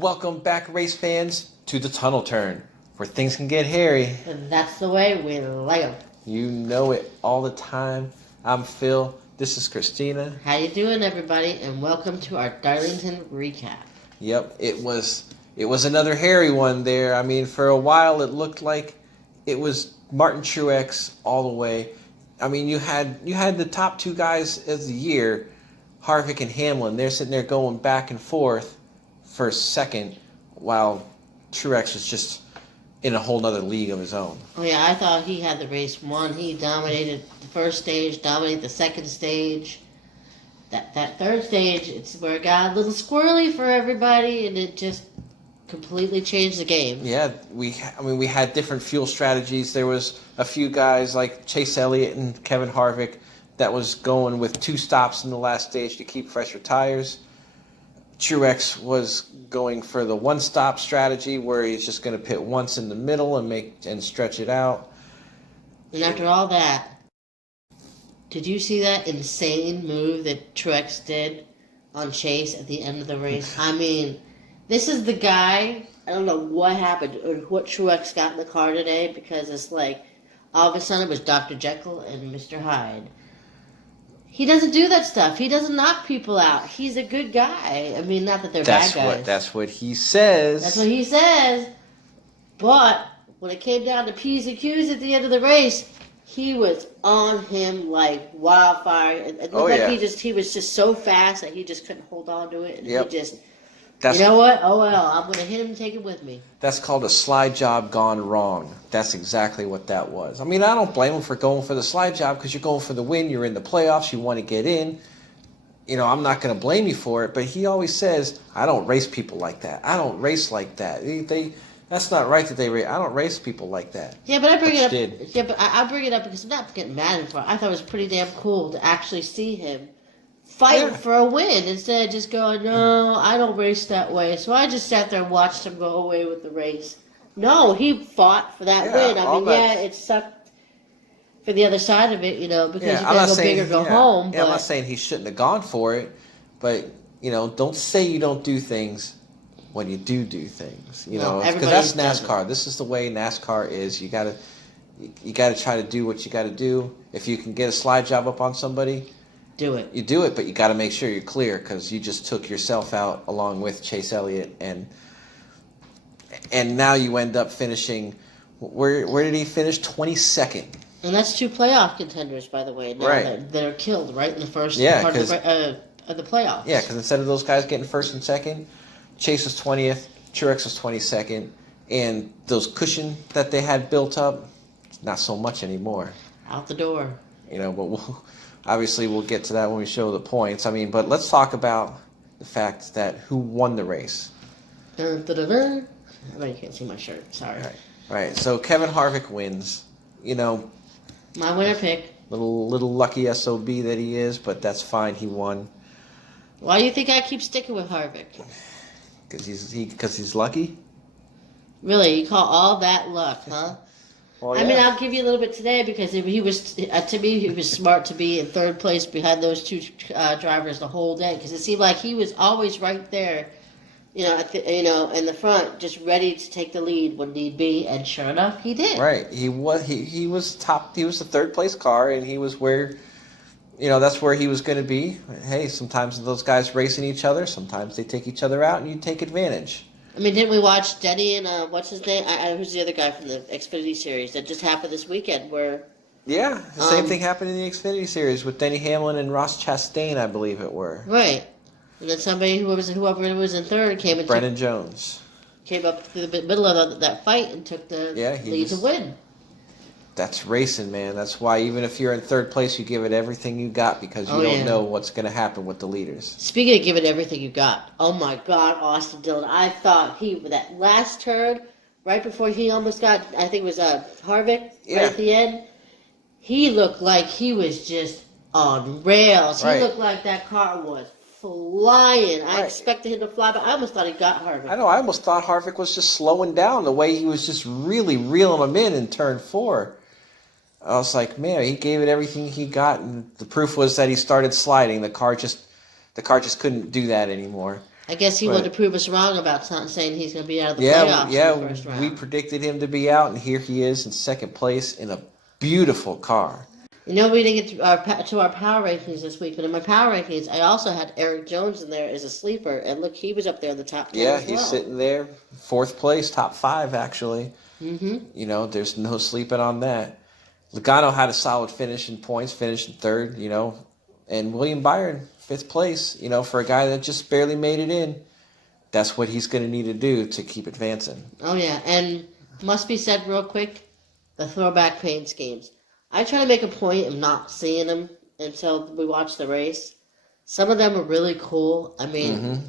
Welcome back, race fans, to the tunnel turn, where things can get hairy. And that's the way we like them. You know it all the time. I'm Phil. This is Christina. How you doing, everybody? And welcome to our Drlington recap. Yep, it was another hairy one there. I mean, for a while it looked like it was Martin Truex all the way. I mean, you had the top two guys of the year, Harvick and Hamlin. They're sitting there going back and forth for second, while Truex was just in a whole nother league of his own. Oh yeah, I thought he had the race won. He dominated the first stage, dominated the second stage. That third stage, it's where it got a little squirrely for everybody, and it just completely changed the game. Yeah, we had different fuel strategies. There was a few guys like Chase Elliott and Kevin Harvick that was going with 2 stops in the last stage to keep fresher tires. Truex was going for the 1-stop strategy where he's just going to pit once in the middle and stretch it out. And after all that, did you see that insane move that Truex did on Chase at the end of the race? I mean, this is the guy, I don't know what happened or what Truex got in the car today, because it's like all of a sudden it was Dr. Jekyll and Mr. Hyde. He doesn't do that stuff. He doesn't knock people out. He's a good guy. I mean, not that they're bad guys. That's what he says. That's what he says. But when it came down to P's and Q's at the end of the race, he was on him like wildfire. It looked like he was just so fast that he just couldn't hold on to it. And he just, you know what? Oh, well, I'm going to hit him and take it with me. That's called a slide job gone wrong. That's exactly what that was. I mean, I don't blame him for going for the slide job because you're going for the win. You're in the playoffs. You want to get in. You know, I'm not going to blame you for it. But he always says, I don't race people like that. I don't race like that. That's not right that they race. I don't race people like that. Yeah, but I bring it up. Yeah, but I bring it up because I'm not getting mad at him for it. I thought it was pretty damn cool to actually see him fighting for a win instead of just going, no, I don't race that way. So I just sat there and watched him go away with the race. No, he fought for that win. I mean, it sucked for the other side of it, you know, because you gotta go big or go home. Yeah, I'm not saying he shouldn't have gone for it, but, you know, don't say you don't do things when you do things, you know, because that's NASCAR. This is the way NASCAR is. You gotta try to do what you gotta do. If you can get a slide job up on somebody, do it. You do it, but you got to make sure you're clear because you just took yourself out along with Chase Elliott, and now you end up finishing. Where did he finish? 22nd. And that's 2 playoff contenders, by the way. Now that are killed right in the first part of the playoffs. Yeah, because instead of those guys getting first and second, Chase was 20th, Truex was 22nd, and those cushion that they had built up, not so much anymore. Out the door. You know, but obviously, we'll get to that when we show the points. I mean, but let's talk about the fact that who won the race. Dun, dun, dun, dun. Oh, you can't see my shirt. Sorry. All right. So Kevin Harvick wins. You know, my winner pick. Little lucky SOB that he is, but that's fine. He won. Why do you think I keep sticking with Harvick? Because he's lucky. Really, you call all that luck, huh? Well, I mean, I'll give you a little bit today because he was, to me, he was smart to be in third place behind those 2 drivers the whole day, because it seemed like he was always right there, you know, in the front, just ready to take the lead when need be, and sure enough, he did. Right, he was top. He was the 3rd place car, and he was where, you know, that's where he was going to be. Hey, sometimes those guys racing each other, sometimes they take each other out, and you take advantage. I mean, didn't we watch Denny and, what's his name? Who's the other guy from the Xfinity Series that just happened this weekend where... Yeah, the same thing happened in the Xfinity Series with Denny Hamlin and Ross Chastain, I believe it were. Right. And then whoever was in third came and Brendan Jones. Came up through the middle of that fight and took the lead to win. That's racing, man. That's why even if you're in 3rd place, you give it everything you got because you don't know what's going to happen with the leaders. Speaking of giving everything you got, oh my God, Austin Dillon. I thought that last turn, right before he almost got, I think it was Harvick, right at the end, he looked like he was just on rails. He looked like that car was flying. I expected him to fly, but I almost thought he got Harvick. I know. I almost thought Harvick was just slowing down the way he was just really reeling him in turn 4. I was like, man, he gave it everything he got, and the proof was that he started sliding. The car just couldn't do that anymore. I guess he wanted to But prove us wrong about saying he's going to be out of the yeah, playoffs in yeah, the first we round. predicted him to be out, and here he is in second place in a beautiful car. You know, we didn't get to our power rankings this week, but in my power rankings, I also had Eric Jones in there as a sleeper, and look, he was up there in the top 10 Yeah, as he's well. sitting there, fourth place, top five actually. Mm-hmm. You know, there's no sleeping on that. Logano had a solid finish in points, finished in third, and William Byron, fifth place, for a guy that just barely made it in. That's what he's going to need to do to keep advancing. Oh, yeah, and must be said real quick, the throwback paint schemes. I try to make a point of not seeing them until we watch the race. Some of them are really cool. I mean, Mm-hmm.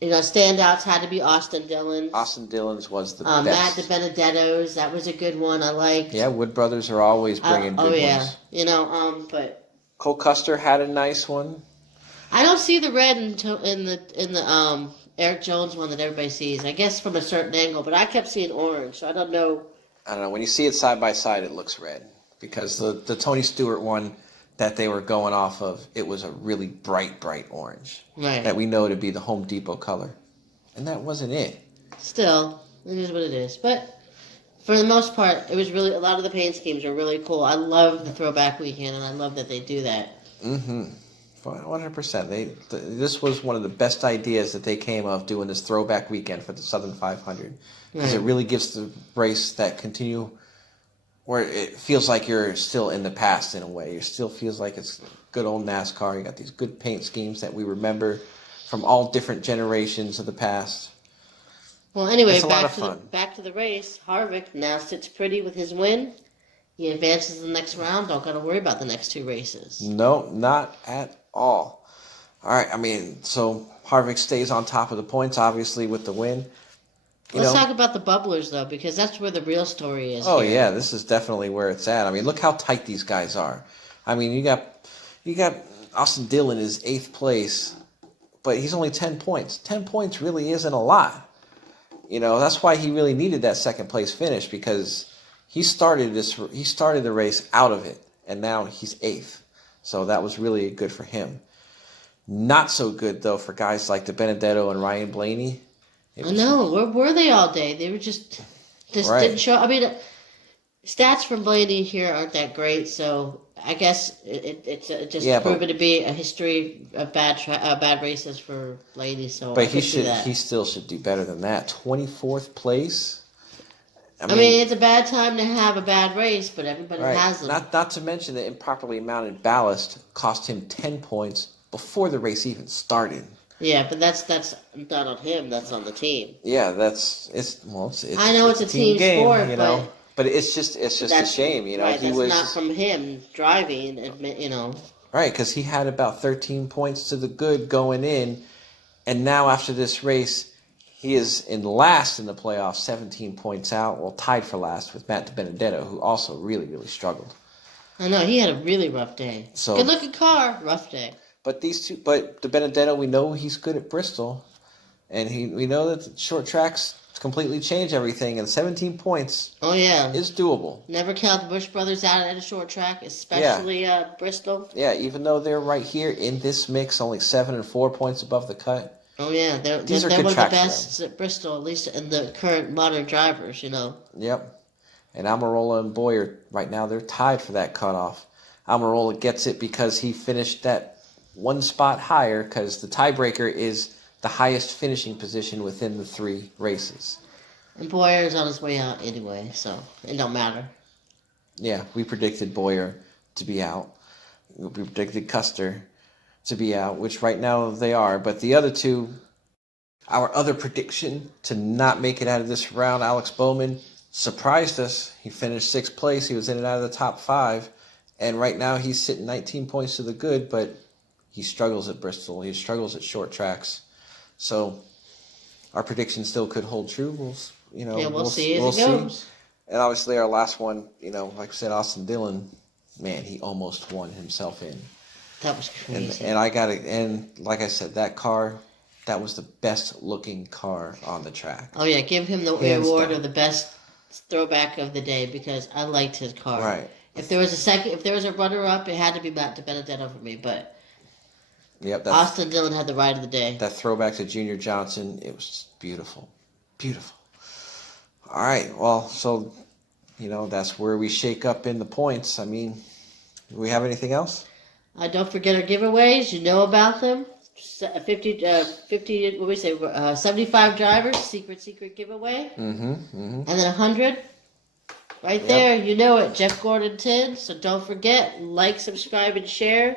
Standouts had to be Austin Dillon's. Austin Dillon's was the Matt best. DiBenedetto's, that was a good one. I liked. Yeah, Wood Brothers are always bringing good ones. But Cole Custer had a nice one. I don't see the red in the Eric Jones one that everybody sees. I guess from a certain angle, but I kept seeing orange, so I don't know. I don't know. When you see it side by side, it looks red because the Tony Stewart one that they were going off of, it was a really bright orange Right. that we know to be the Home Depot color, and that wasn't it. Still, it is what it is. But for the most part, it was really a lot of the paint schemes are really cool. I love the throwback weekend, and I love that they do that. Mm-hmm. 100%. This was one of the best ideas that they came of doing this throwback weekend for the Southern 500 because it really gives the race that continue where it feels like you're still in the past in a way. It still feels like it's good old NASCAR. You got these good paint schemes that we remember from all different generations of the past. Well, anyway, It's a lot of fun. Back to the race. Harvick now sits pretty with his win. He advances to the next round. Don't got to worry about the next two races. No, not at all. All right, so Harvick stays on top of the points, obviously, with the win. Let's talk about the bubblers, though, because that's where the real story is. Oh, here. yeah, this is definitely where it's at. Look how tight these guys are. You got Austin Dillon is 8th place, but he's only 10 points. 10 points really isn't a lot. That's why he really needed that second place finish because he started the race out of it, and now he's 8th. So that was really good for him. Not so good, though, for guys like DiBenedetto and Ryan Blaney. I know. Where were they all day? They were just right. Didn't show. Stats from Blaney here aren't that great, so I guess it's just proven to be a history of bad races for Blaney. So, but he still should do better than that. 24th place. It's a bad time to have a bad race, but everybody has them. Not to mention that improperly mounted ballast cost him 10 points before the race even started. Yeah, but that's not on him. That's on the team. Yeah, it's I know it's a team game, sport, but it's just a shame, Right, he that's was not from him driving, Right, because he had about 13 points to the good going in, and now after this race, he is in last in the playoffs, 17 points out, tied for last with Matt DiBenedetto, who also really, really struggled. I know, he had a really rough day. So, good-looking car, rough day. But DiBenedetto, we know he's good at Bristol, and we know that the short tracks completely change everything, and 17 points is doable. Never count the Bush brothers out at a short track, especially Bristol. Yeah, even though they're right here in this mix, only 7 and 4 points above the cut. Oh, yeah, they're one of the best at Bristol, at least in the current modern drivers, Yep. And Almirola and Boyer, right now, they're tied for that cutoff. Almirola gets it because he finished that one spot higher because the tiebreaker is the highest finishing position within the 3 races. And Boyer's on his way out anyway, so it don't matter. Yeah, we predicted Boyer to be out. We predicted Custer to be out, which right now they are. But the other two, our other prediction to not make it out of this round, Alex Bowman, surprised us. He finished 6th place. He was in and out of the top 5. And right now he's sitting 19 points to the good, but he struggles at Bristol. He struggles at short tracks. So our prediction still could hold true. We'll see as it goes. And obviously our last one, like I said, Austin Dillon, man, he almost won himself in. That was crazy. And like I said, that car, that was the best looking car on the track. Oh yeah, give him the award of the best throwback of the day because I liked his car. Right. If there was a runner-up, it had to be Matt DiBenedetto for me. But Yep, Austin Dillon had the ride of the day. that throwback to Junior Johnson, it was just beautiful. Beautiful. All right, well, so, that's where we shake up in the points. I mean, do we have anything else? Don't forget our giveaways. You know about them. 50, what we say, 75 drivers, secret giveaway. And then 100. Right there, you know it, Jeff Gordon 10. So don't forget, like, subscribe, and share.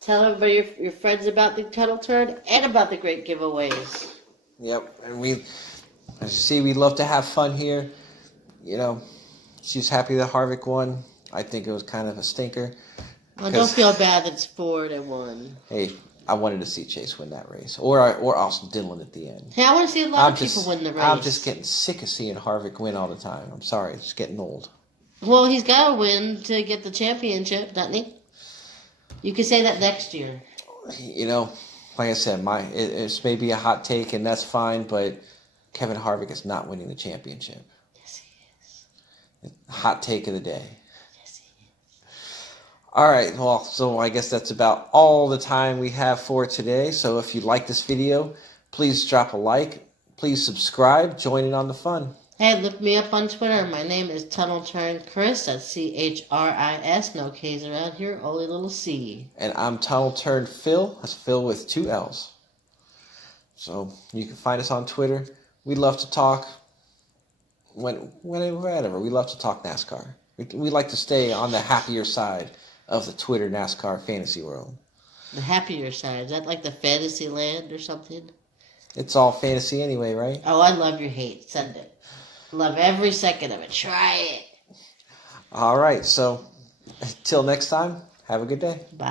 Tell everybody, your friends about the Tunnel Turn and about the great giveaways. Yep, and as you see, we love to have fun here. She's happy that Harvick won. I think it was kind of a stinker. Well, don't feel bad that it's 4-1. Hey, I wanted to see Chase win that race, or Austin Dillon at the end. Hey, I want to see a lot of people win the race. I'm just getting sick of seeing Harvick win all the time. I'm sorry, it's getting old. Well, he's got to win to get the championship, doesn't he? You can say that next year. Like I said, it's maybe a hot take, and that's fine, but Kevin Harvick is not winning the championship. Yes, he is. Hot take of the day. Yes, he is. All right, well, so I guess that's about all the time we have for today. So if you like this video, please drop a like. Please subscribe. Join in on the fun. Hey, look me up on Twitter. My name is Tunnel Turn Chris. That's CHRIS. No K's around here, only little C. And I'm Tunnel Turn Phil. That's Phil with 2 L's. So you can find us on Twitter. We love to talk. Whenever. We love to talk NASCAR. We like to stay on the happier side of the Twitter NASCAR fantasy world. The happier side. Is that like the fantasy land or something? It's all fantasy anyway, right? Oh, I love your hate. Send it. Love every second of it. Try it. All right. So, until next time, have a good day. Bye.